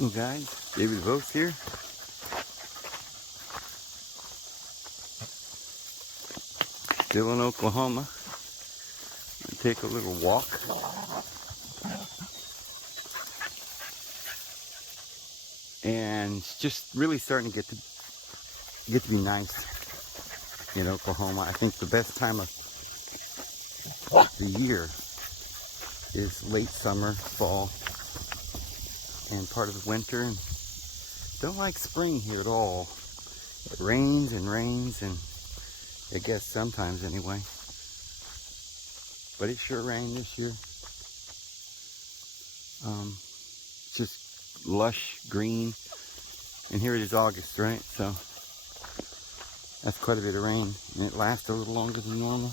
Hey guys, David Vos here. Still in Oklahoma. Gonna take a little walk. And it's just really starting to get to be nice in Oklahoma. I think the best time of the year is late summer, fall, and part of the winter. And don't like spring here at all. It rains and rains, and I guess sometimes anyway. But it sure rained this year. Just lush green. And here it is August, right? So that's quite a bit of rain. And it lasted a little longer than normal.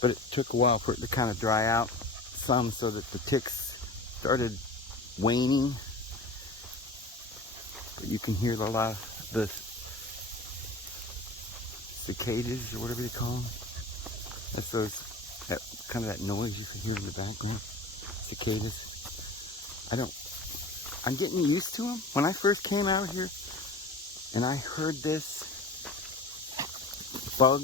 But it took a while for it to kind of dry out some so that the ticks started waning. But you can hear the cicadas or whatever they call them. That's that kind of that noise you can hear in the background. Cicadas. I'm getting used to them. When I first came out here and I heard this bug,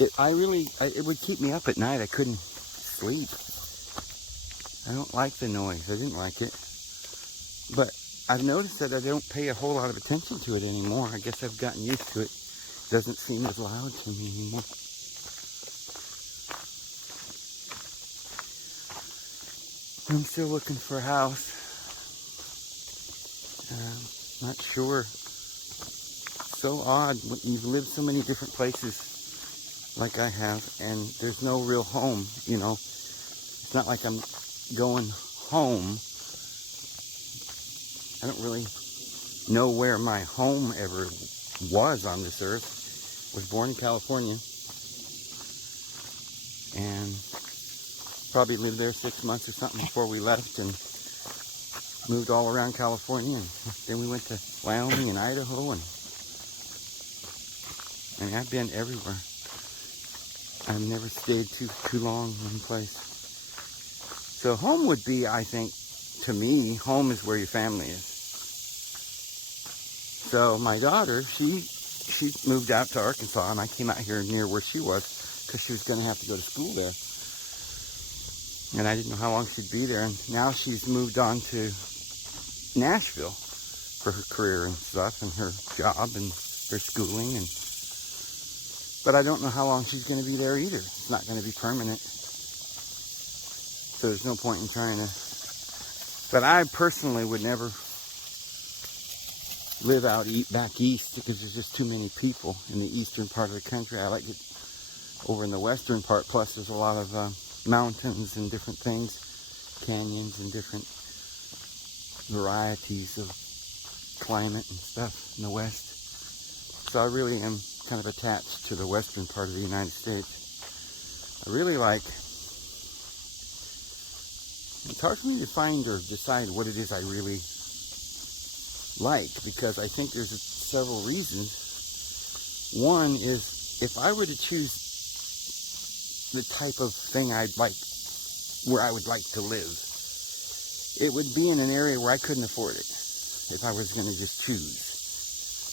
it would keep me up at night. I couldn't sleep. I don't like the noise. I didn't like it. But I've noticed that I don't pay a whole lot of attention to it anymore. I guess I've gotten used to it. It doesn't seem as loud to me anymore. I'm still looking for a house. Not sure. So odd when you've lived so many different places like I have, and there's no real home, you know. It's not like I'm going home. I don't really know where my home ever was on this earth. I was born in California and probably lived there 6 months or something before we left, and moved all around California, and then we went to Wyoming and Idaho, and I mean, I've been everywhere. I've never stayed too long in one place. So home would be, I think, to me, home is where your family is. So my daughter, she moved out to Arkansas, and I came out here near where she was because she was going to have to go to school there. And I didn't know how long she'd be there, and now she's moved on to Nashville for her career and stuff, and her job and her schooling, but I don't know how long she's going to be there either. It's not going to be permanent, so there's no point in trying to. But I personally would never live back east because there's just too many people in the eastern part of the country. I like it over in the western part. Plus, there's a lot of mountains and different things, canyons and different varieties of climate and stuff in the west. So I really am kind of attached to the western part of the United States. I really like, it's hard for me to find or decide what it is I really like, because I think there's several reasons. One is, if I were to choose the type of thing I'd like, where I would like to live, it would be in an area where I couldn't afford it. If I was going to just choose.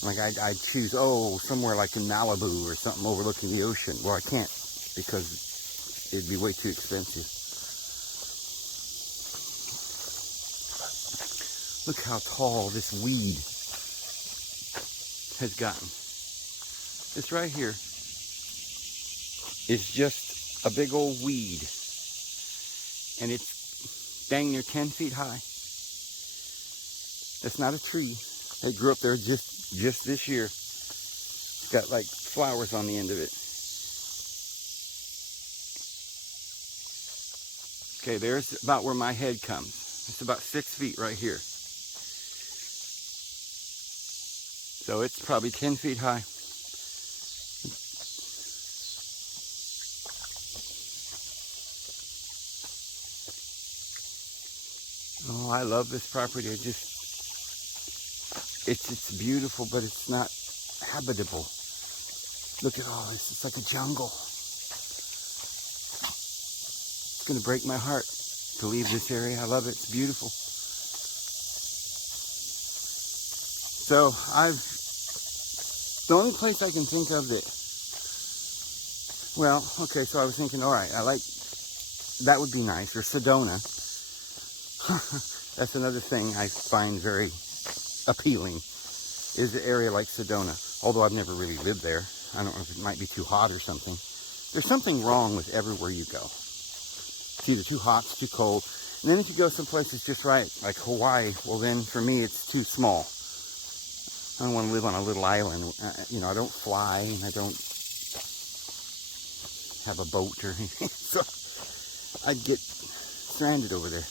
Like I'd choose, somewhere like in Malibu or something overlooking the ocean. Well, I can't, because it'd be way too expensive. Look how tall this weed has gotten. This right here is just a big old weed. And it's dang near 10 feet high. That's not a tree. They grew up there just this year. It's got like flowers on the end of it. Okay, there's about where my head comes. It's about 6 feet right here. So it's probably 10 feet high. Oh, I love this property. It's beautiful, but it's not habitable. Look at all this. It's like a jungle. It's going to break my heart to leave this area. I love it. It's beautiful. So the only place I can think of that, well, okay, so I was thinking, all right, that would be nice, or Sedona. That's another thing I find very appealing, is an area like Sedona. Although I've never really lived there. I don't know if it might be too hot or something. There's something wrong with everywhere you go. It's either too hot, it's too cold. And then if you go someplace that's just right, like Hawaii, well then for me it's too small. I don't want to live on a little island. I don't fly, and I don't have a boat or anything. So I'd get stranded over there.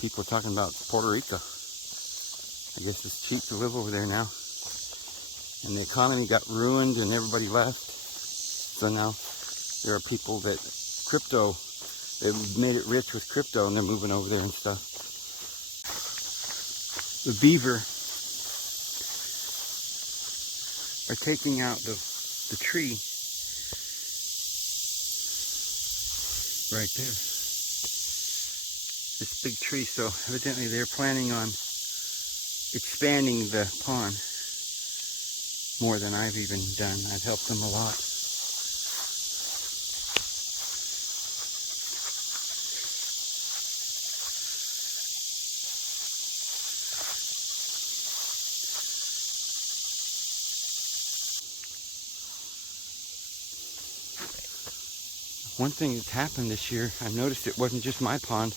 People are talking about Puerto Rico. I guess it's cheap to live over there now. And the economy got ruined and everybody left. So now there are people that made it rich with crypto, and they're moving over there and stuff. The beaver are taking out the tree right there. This big tree, so evidently they're planning on expanding the pond more than I've even done. I've helped them a lot. One thing that's happened this year, I noticed it wasn't just my pond,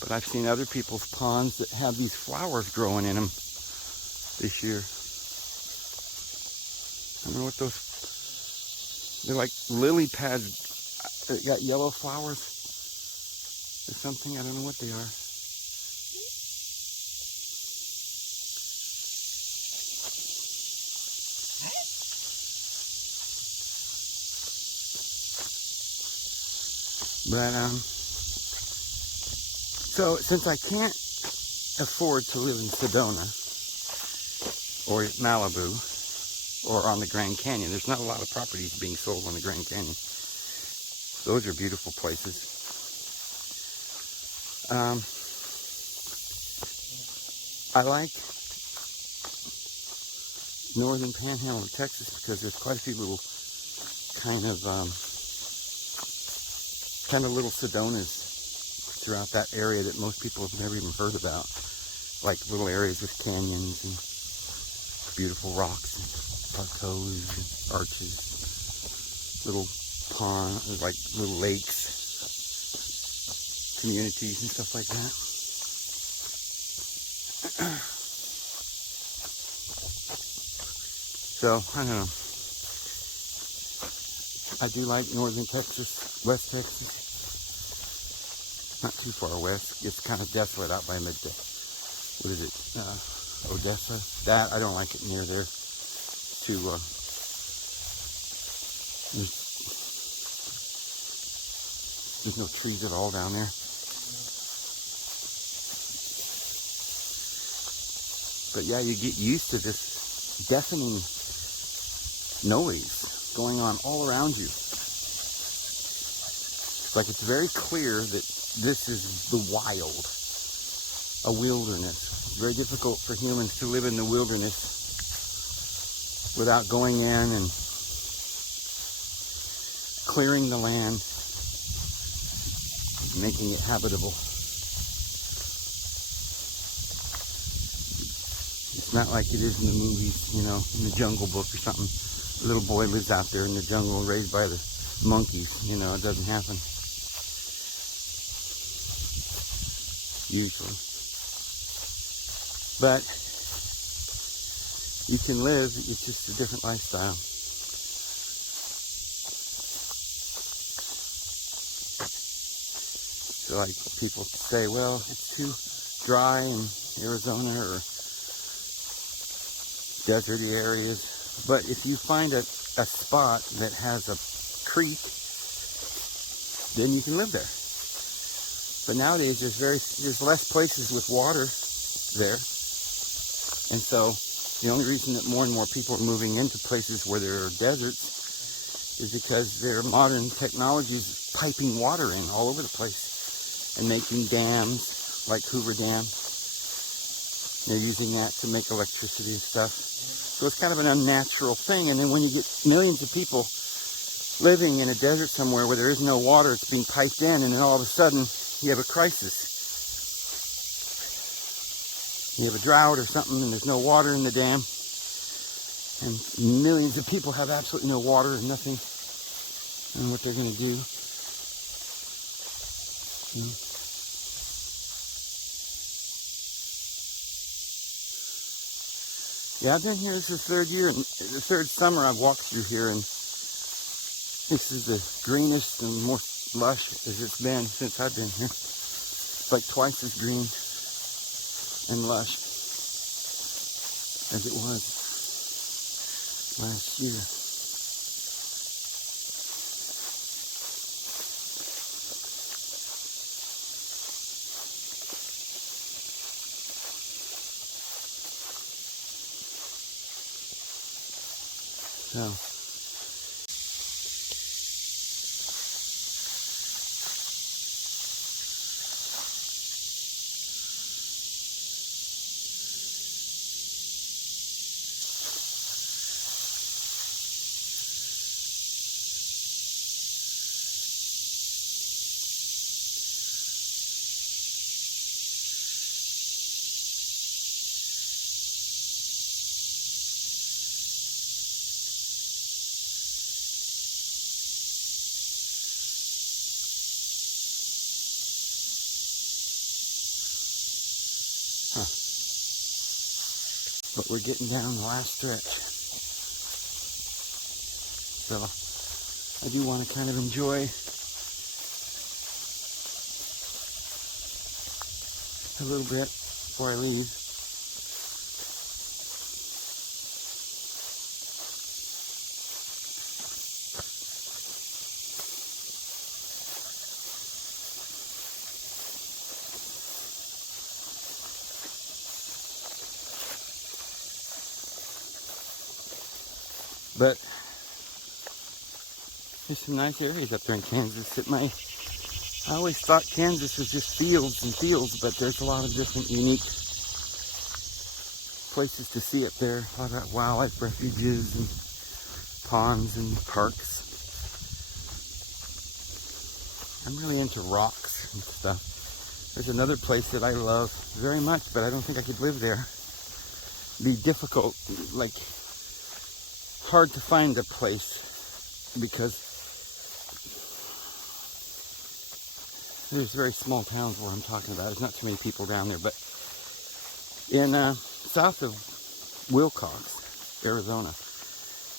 but I've seen other people's ponds that have these flowers growing in them this year. I don't know what they're like lily pads that got yellow flowers or something. I don't know what they are. But, so since I can't afford to live in Sedona or Malibu or on the Grand Canyon, there's not a lot of properties being sold on the Grand Canyon. Those are beautiful places. I like northern panhandle of Texas because there's quite a few little kind of little Sedonas throughout that area that most people have never even heard about. Like little areas with canyons and beautiful rocks and plateaus and arches. Little ponds, like little lakes, communities and stuff like that. So, I don't know. I do like northern Texas, West Texas. Not too far west. It's kind of desolate out by Odessa. That, I don't like it near there. There's no trees at all down there. But yeah, you get used to this deafening noise going on all around you. It's like it's very clear that this is the wild, a wilderness. It's very difficult for humans to live in the wilderness without going in and clearing the land, making it habitable. It's not like it is in the movies, in the Jungle Book or something. A little boy lives out there in the jungle raised by the monkeys. It doesn't happen. Usually. But you can live, it's just a different lifestyle. So like people say, well, it's too dry in Arizona or deserty areas. But if you find a spot that has a creek, then you can live there. But nowadays there's less places with water there. And so the only reason that more and more people are moving into places where there are deserts is because their modern technology is piping water in all over the place and making dams like Hoover Dam. They're using that to make electricity and stuff. So it's kind of an unnatural thing. And then when you get millions of people living in a desert somewhere where there is no water, it's being piped in, and then all of a sudden you have a crisis. You have a drought or something and there's no water in the dam. And millions of people have absolutely no water and nothing. And what they're going to do. Yeah, I've been here. This is the third year, the third summer I've walked through here, and this is the greenest and most lush as it's been since I've been here. It's like twice as green and lush as it was last year. So, but we're getting down the last stretch. So I do want to kind of enjoy a little bit before I leave. But there's some nice areas up there in Kansas that I always thought Kansas was just fields and fields, but there's a lot of different unique places to see up there. A lot of wildlife refuges and ponds and parks. I'm really into rocks and stuff. There's another place that I love very much, but I don't think I could live there. It'd be difficult, like hard to find a place because there's very small towns where I'm talking about. There's not too many people down there, but in south of Wilcox, Arizona,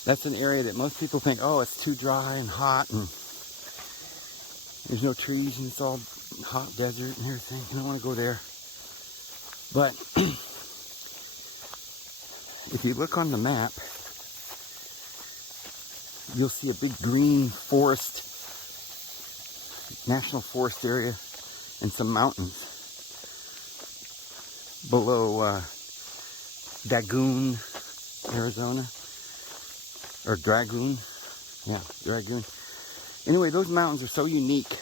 that's an area that most people think, oh, it's too dry and hot and there's no trees and it's all hot desert and everything. I don't want to go there. But if you look on the map, you'll see a big green forest, national forest area, and some mountains below Dagoon, Arizona, or Dragoon. Yeah, Dragoon. Anyway, those mountains are so unique.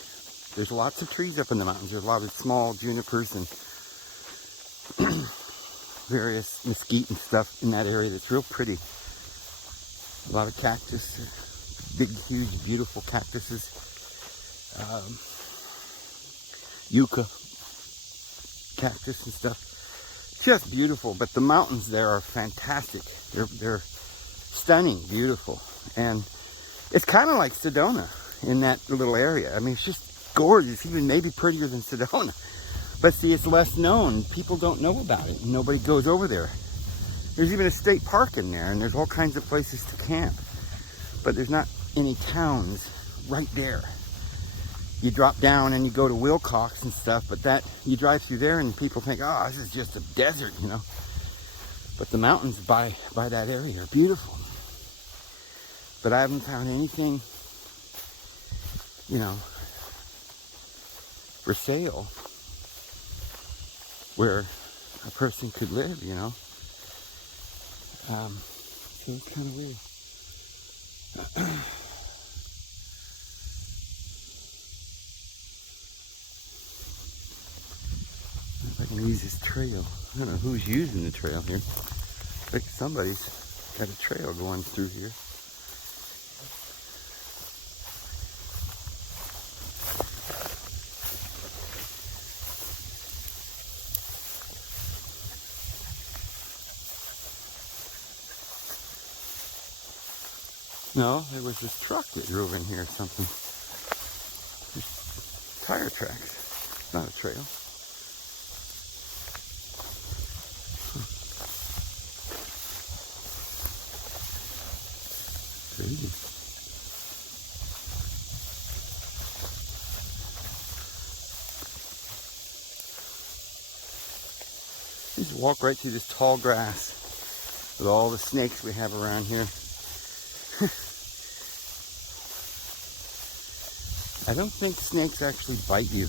There's lots of trees up in the mountains. There's a lot of small junipers and various mesquite and stuff in that area that's real pretty. A lot of cactus, big, huge, beautiful cactuses. Yucca cactus and stuff. Just beautiful, but the mountains there are fantastic. They're stunning, beautiful. And it's kind of like Sedona in that little area. I mean, it's just gorgeous, even maybe prettier than Sedona. But see, it's less known. People don't know about it. Nobody goes over there. There's even a state park in there, and there's all kinds of places to camp. But there's not any towns right there. You drop down and you go to Wilcox and stuff, but that, you drive through there and people think, oh, this is just a desert, you know. But the mountains by that area are beautiful. But I haven't found anything, you know, for sale where a person could live, you know. So it's kind of weird. use this trail. I don't know who's using the trail here. Like somebody's got a trail going through here. No, there was this truck that drove in here or something. There's tire tracks. It's not a trail. Crazy. Just walk right through this tall grass with all the snakes we have around here. I don't think snakes actually bite you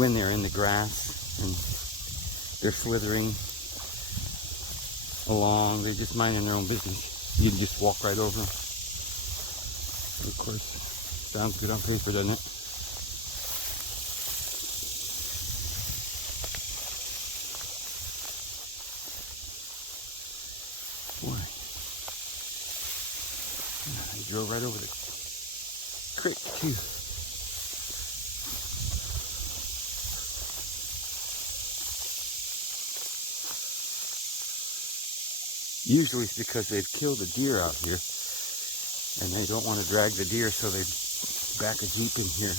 when they're in the grass and they're slithering along. They just mind their own business. You can just walk right over them. Of course, sounds good on paper, doesn't it? Boy. I drove right over the creek too. Usually it's because they've killed a deer out here and they don't want to drag the deer, so they back a Jeep in here.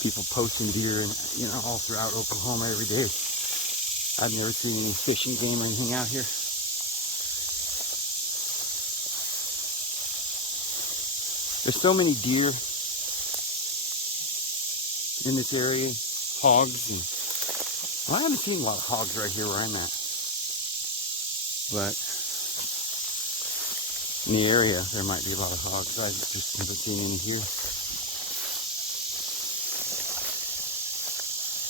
People posting deer and, all throughout Oklahoma every day. I've never seen any fish and game or anything out here. There's so many deer in this area, hogs, and well, I haven't seen a lot of hogs right here where I'm at, but in the area there might be a lot of hogs. I've just never seen any here.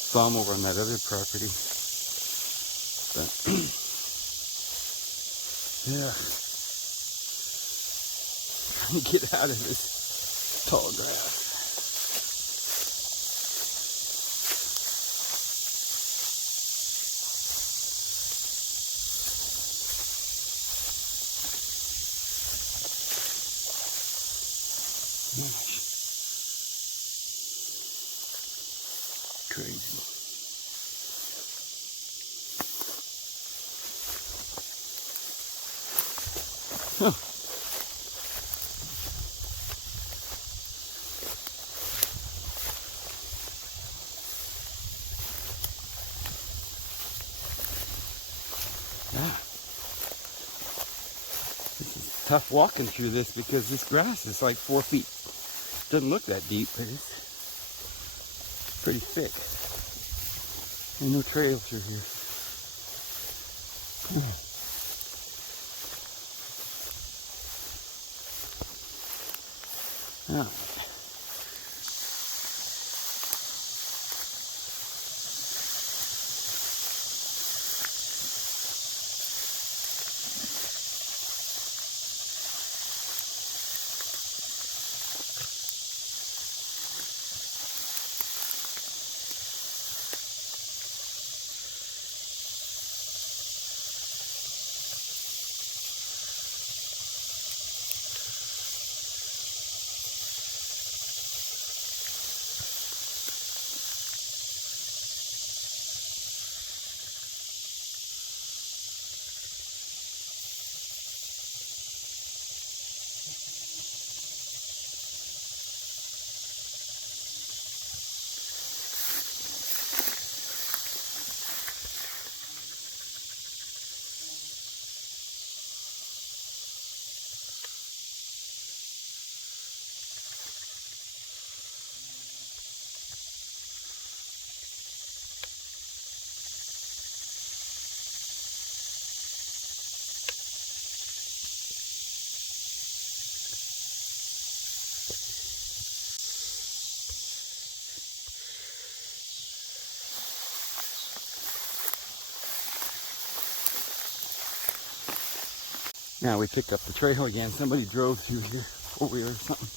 Saw them over on that other property, but yeah. Get out of this tall grass. Gosh. Crazy. Huh. This is tough walking through this because this grass is like 4 feet. Doesn't look that deep, but it's pretty thick. There's no trail through here. Oh. Now we picked up the trail again. Somebody drove through here, 4-wheeler or something.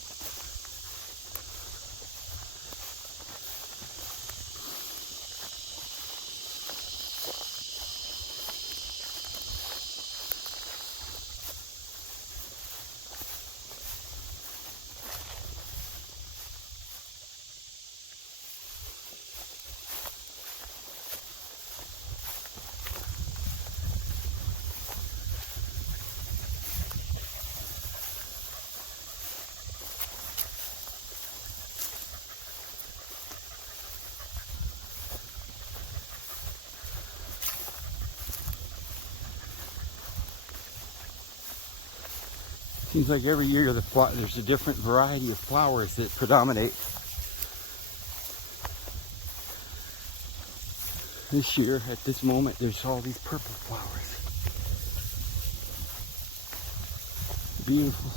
Seems like every year there's a different variety of flowers that predominate. This year, at this moment, there's all these purple flowers. Beautiful.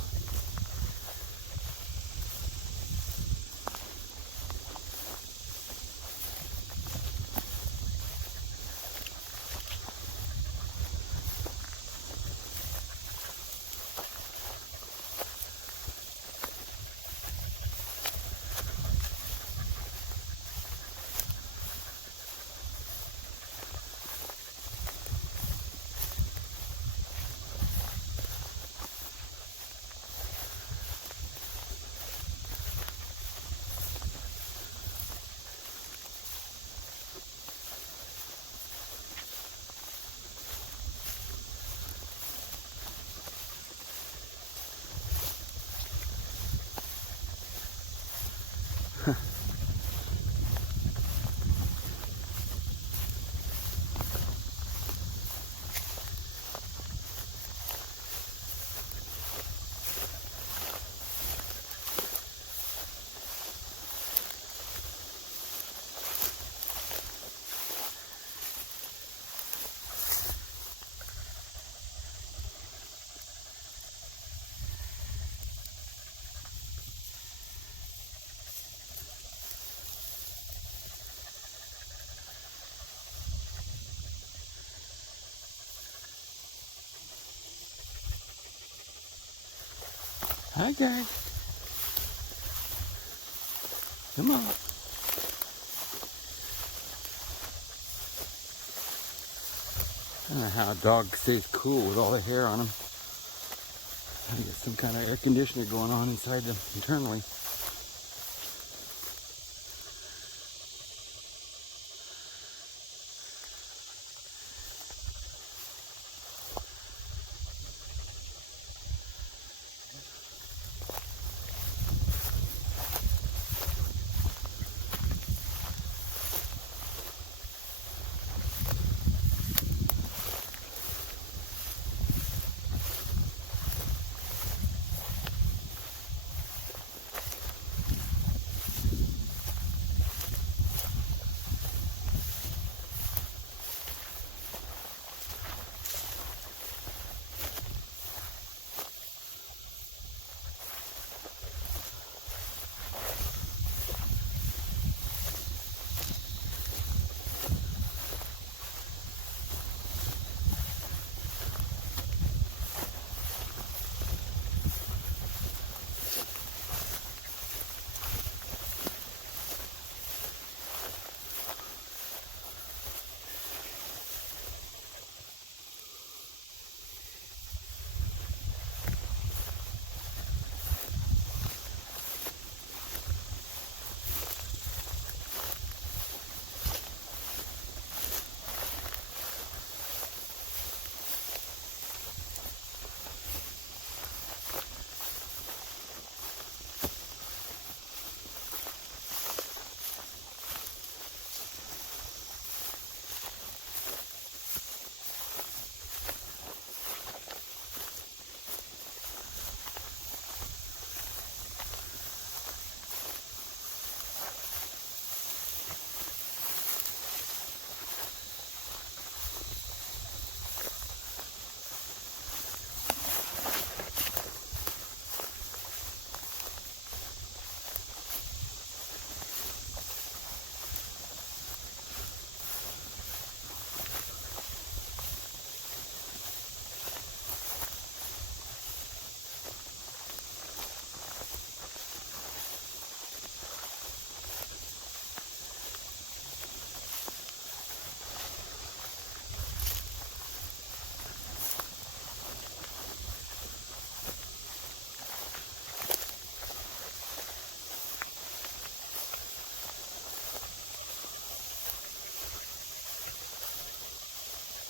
Hi guys. Come on. I don't know how a dog stays cool with all the hair on him. I guess some kind of air conditioner going on inside them internally.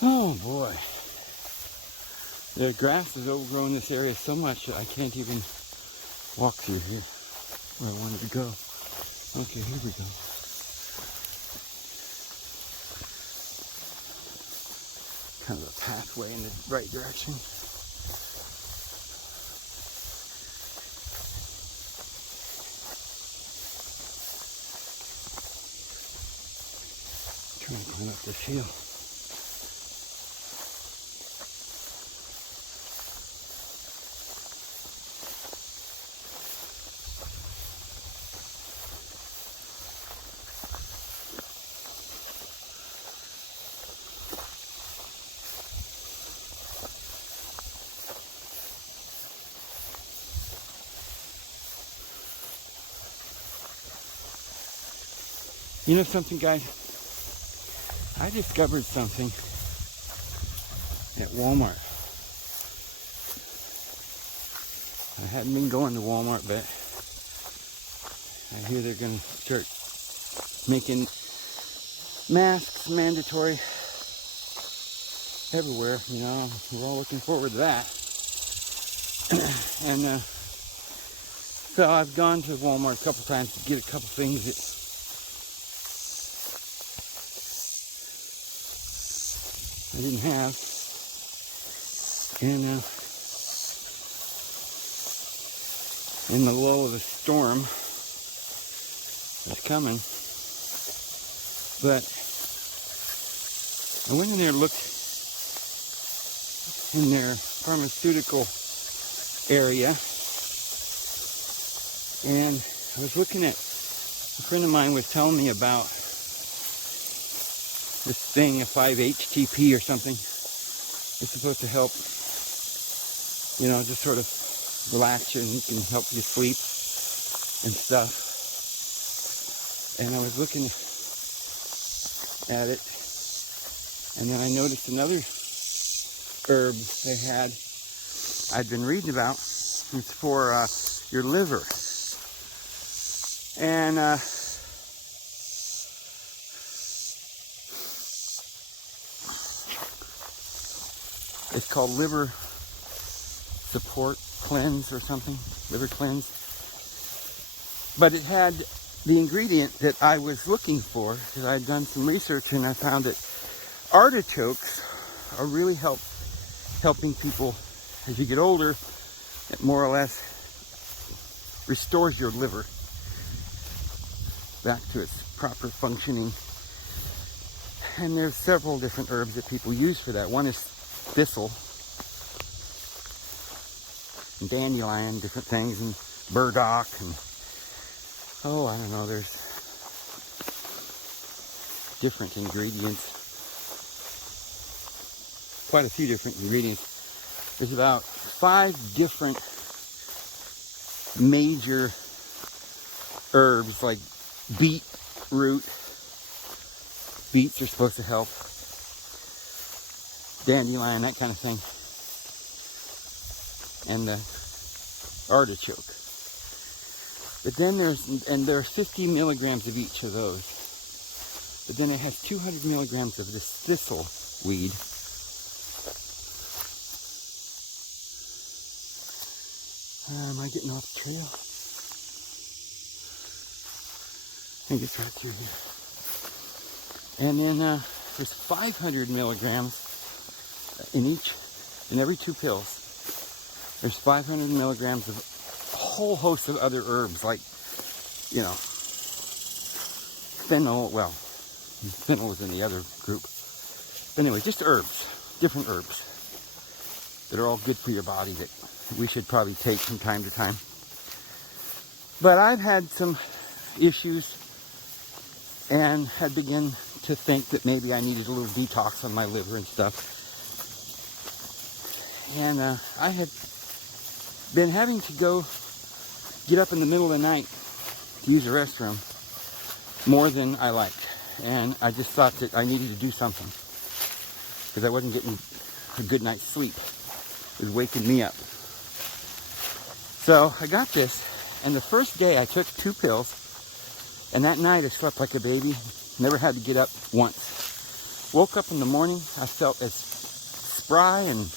Oh boy. The grass has overgrown this area so much that I can't even walk through here where I wanted to go. Okay, here we go. Kind of a pathway in the right direction. Trying to climb up this hill. You know something, guys? I discovered something at Walmart. I hadn't been going to Walmart, but I hear they're going to start making masks mandatory everywhere. You know, we're all looking forward to that. And so I've gone to Walmart a couple times to get a couple things that I didn't have, and in the lull of the storm that's coming, but I went in there and looked in their pharmaceutical area, and I was looking at, a friend of mine was telling me about this thing, a 5-HTP or something. It's supposed to help, you know, just sort of relax you and can help you sleep and stuff. And I was looking at it, and then I noticed another herb they had, I'd been reading about. It's for your liver. And it's called liver support cleanse or something, liver cleanse. But it had the ingredient that I was looking for, because I had done some research and I found that artichokes are really helping people as you get older. It more or less restores your liver back to its proper functioning. And there's several different herbs that people use for that. One is thistle, and dandelion, different things, and burdock, and I don't know, there's different ingredients, quite a few different ingredients. There's about 5 different major herbs, like beetroot. Beets are supposed to help. Dandelion, that kind of thing. And the artichoke. But then there are 50 milligrams of each of those. But then it has 200 milligrams of this thistle weed. Am I getting off the trail? I think it's right through here. And then there's 500 milligrams in every 2 pills. There's 500 milligrams of a whole host of other herbs, like, you know, fennel. Well, fennel is in the other group. But anyway, just herbs, different herbs that are all good for your body that we should probably take from time to time. But I've had some issues and had begun to think that maybe I needed a little detox on my liver and stuff. And I had been having to get up in the middle of the night to use the restroom more than I liked. And I just thought that I needed to do something, because I wasn't getting a good night's sleep. It was waking me up. So I got this, and the first day I took 2 pills, and that night I slept like a baby. Never had to get up once. Woke up in the morning, I felt as spry and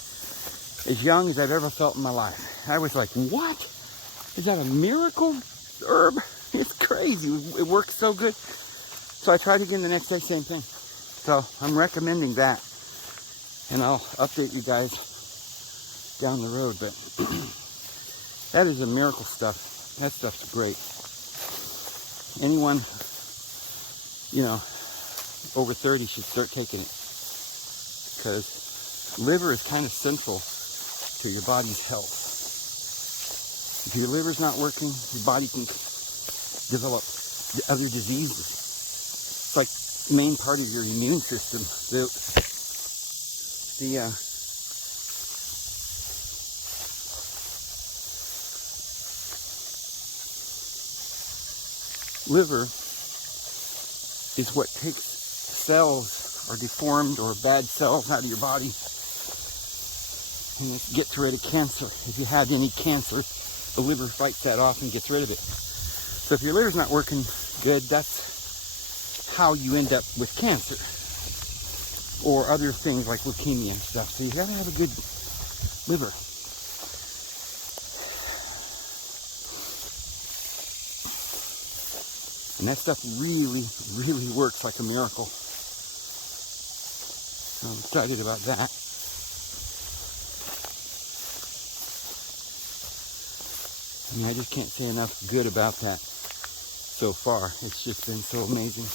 as young as I've ever felt in my life. I was like, what? Is that a miracle herb? It's crazy. It works so good. So I tried again the next day, same thing. So I'm recommending that. And I'll update you guys down the road. But that is a miracle stuff. That stuff's great. Anyone, you know, over 30 should start taking it, because liver is kind of central to your body's health. If your liver's not working, your body can develop other diseases. It's like the main part of your immune system. The liver is what takes cells or deformed or bad cells out of your body and it gets rid of cancer. If you have any cancer, the liver fights that off and gets rid of it. So if your liver's not working good, that's how you end up with cancer or other things like leukemia and stuff. So you gotta have a good liver. And that stuff really, really works like a miracle. So I'm excited about that. I mean, I just can't say enough good about that so far. It's just been so amazing.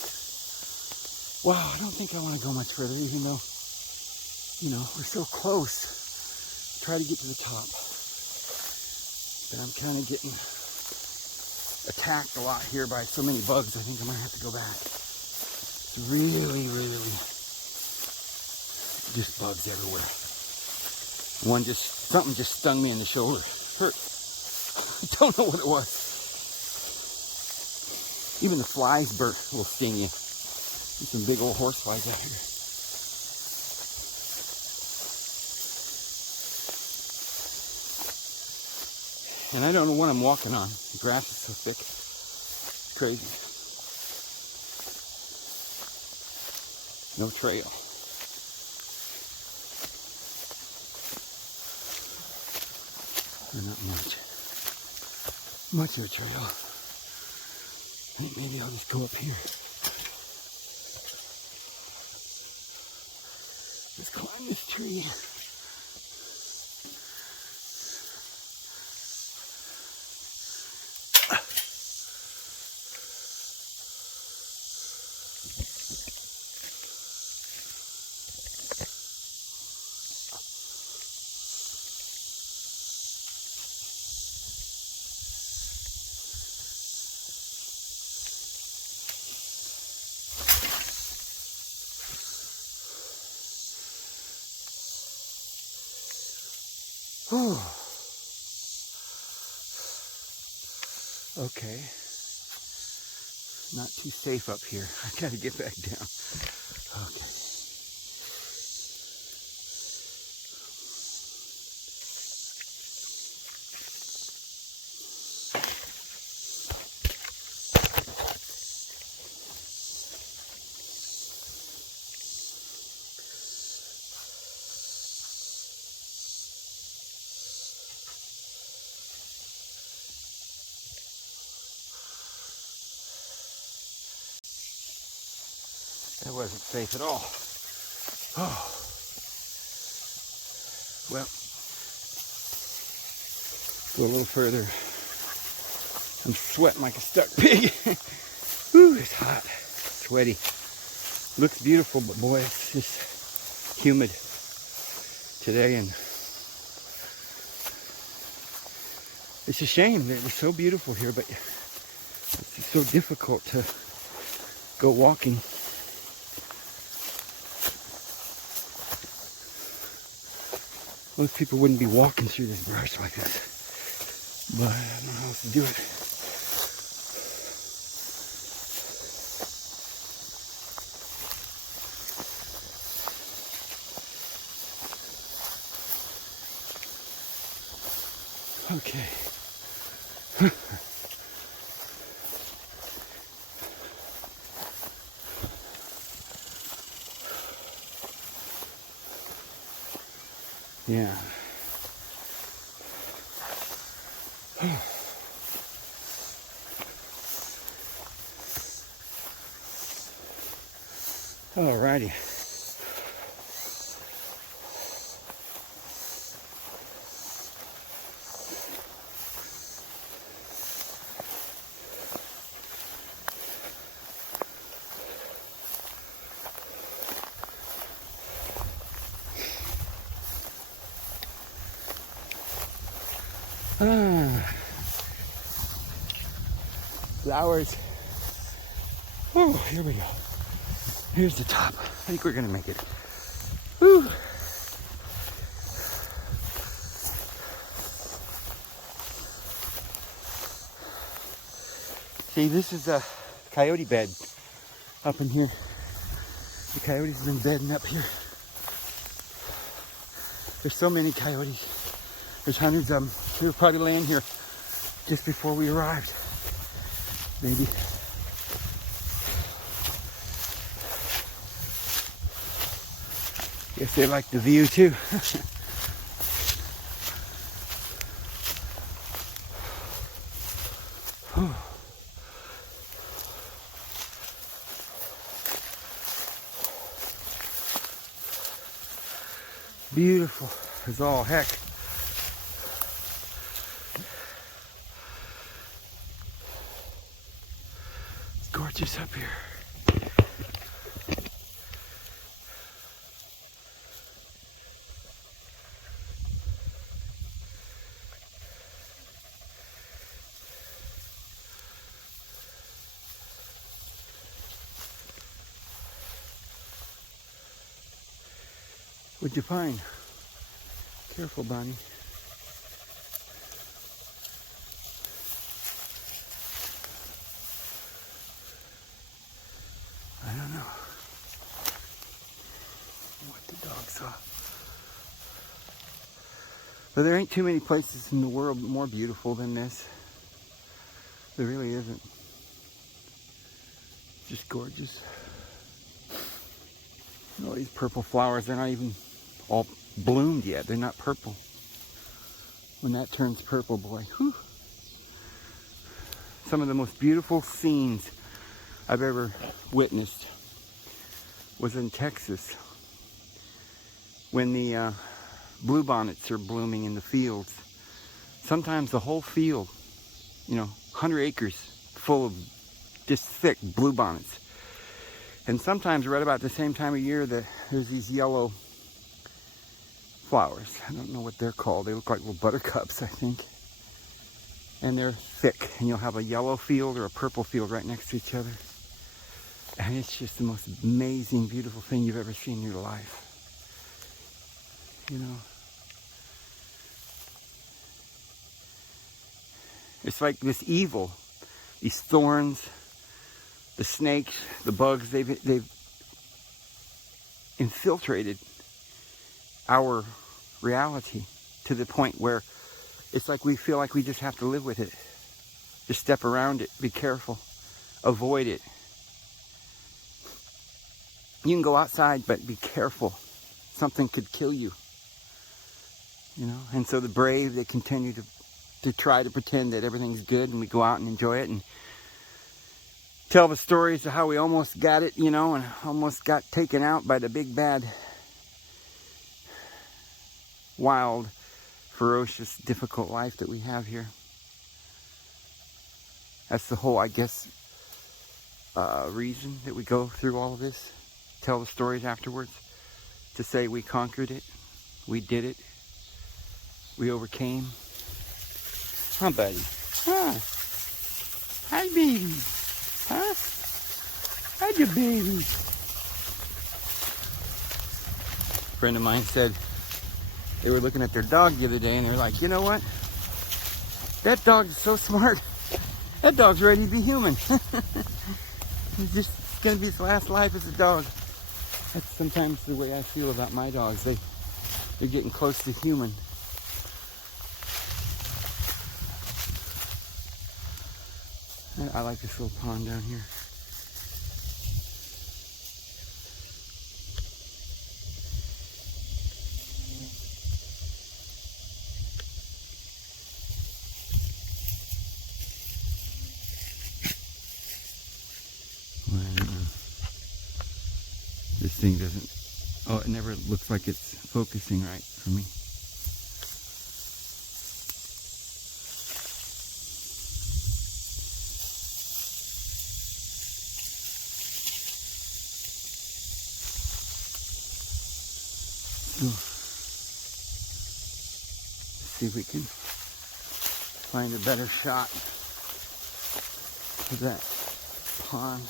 Wow, I don't think I want to go much further, even though, you know, we're so close. Try to get to the top. But I'm kind of getting attacked a lot here by so many bugs. I think I might have to go back. It's really, really just bugs everywhere. Something just stung me in the shoulder. Hurt. I don't know what it was. Even the flies will sting you. There's some big old horse flies out here. And I don't know what I'm walking on. The grass is so thick. Crazy. No trail. Or not much. Much of a trail. I think maybe I'll just go up here. Let's climb this tree. Whew. Okay. Not too safe up here. I gotta get back down. Okay. That wasn't safe at all. Oh. Well, go a little further. I'm sweating like a stuck pig. Whew, it's hot, sweaty. Looks beautiful, but boy, it's just humid today, and it's a shame that it was so beautiful here, but it's so difficult to go walking. Most people wouldn't be walking through this brush like this, but I don't know how else to do it. Okay. Yeah. Alrighty. Ah, flowers. Oh, here we go. Here's the top. I think we're gonna make it. Whew. See, this is a coyote bed up in here. The coyotes have been bedding up here. There's so many coyotes. There's hundreds of them. They were probably laying here just before we arrived. Maybe. Guess they like the view too. Beautiful as all heck. It's gorgeous up here. What'd you find? Careful, Bonnie. I don't know what the dog saw. But there ain't too many places in the world more beautiful than this. There really isn't. Just gorgeous. All these purple flowers, they're not even all bloomed yet. They're not purple. When that turns purple, boy, whew. Some of the most beautiful scenes I've ever witnessed was in Texas when the bluebonnets are blooming in the fields. Sometimes the whole field, 100 acres full of just thick bluebonnets. And sometimes right about the same time of year that there's these yellow flowers. I don't know what they're called. They look like little buttercups, I think. And they're thick. And you'll have a yellow field or a purple field right next to each other. And it's just the most amazing, beautiful thing you've ever seen in your life. It's like this evil, these thorns, the snakes, the bugs, they've infiltrated our reality to the point where it's like we feel like we just have to live with it. Just step around it, be careful, avoid it. You can go outside, but be careful. Something could kill you. And so the brave, they continue to try to pretend that everything's good, and we go out and enjoy it and tell the stories of how we almost got it, and almost got taken out by the big bad, wild, ferocious, difficult life that we have here. That's the whole, I guess, reason that we go through all of this. Tell the stories afterwards. To say we conquered it. We did it. We overcame. Huh, buddy? Huh? Hi, baby. Huh? Hi, your baby. A friend of mine said they were looking at their dog the other day and they're like, you know what? That dog is so smart. That dog's ready to be human. It's going to be his last life as a dog. That's sometimes the way I feel about my dogs. They're getting close to human. I like this little pond down here. This thing doesn't, it never looks like it's focusing right for me. So, let's see if we can find a better shot of that pond.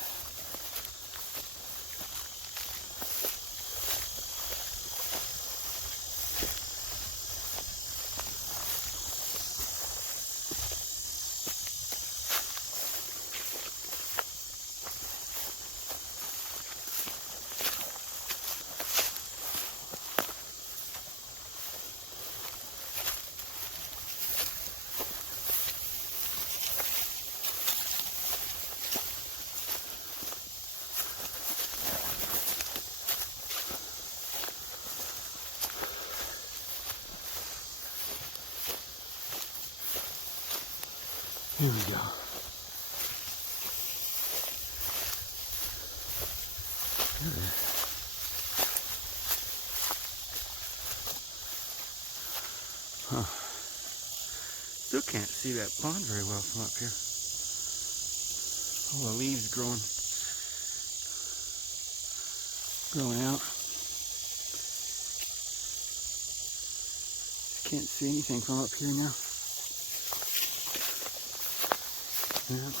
Here we go. Huh. Still can't see that pond very well from up here. All the leaves growing out. Can't see anything from up here now. Yeah.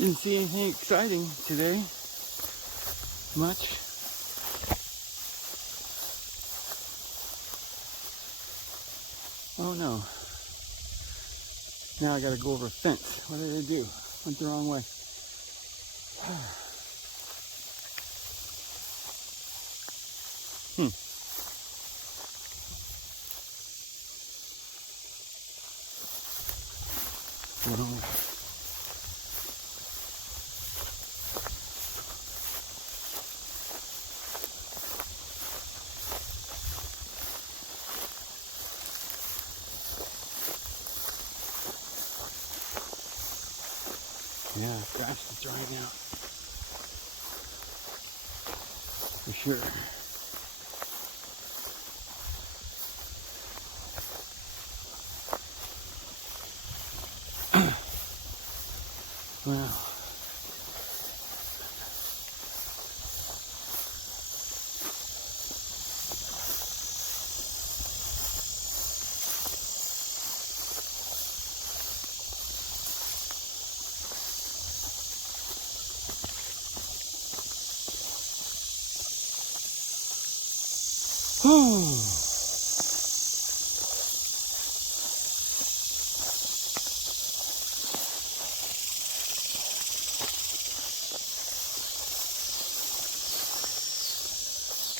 Didn't see anything exciting today. Much. Oh no. Now I gotta go over a fence. What did I do? Went the wrong way. Yeah, grass is drying out. For sure. Well.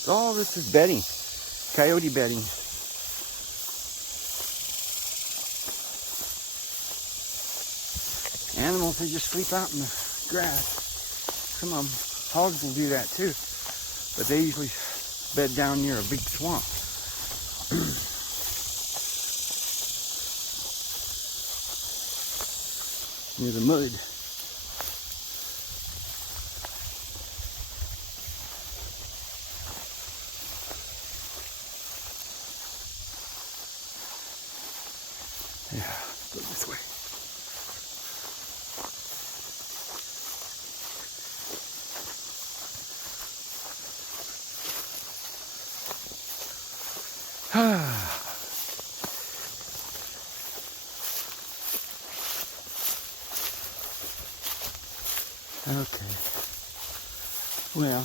All this is bedding, coyote bedding. Animals, they just sleep out in the grass. Some of them, hogs will do that too, but they usually bed down near a big swamp. Near the mud. Yeah, go this way. Okay. Well,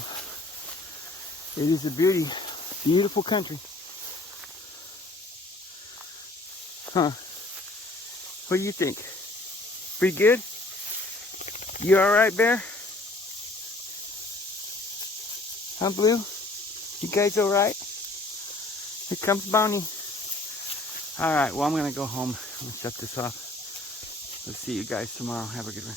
it is a beautiful country. Huh? What do you think? Pretty good? You alright, Bear? Huh, Blue? You guys alright? Here comes Bonnie. Alright, well, I'm gonna go home and shut this off. Let's see you guys tomorrow. Have a good one.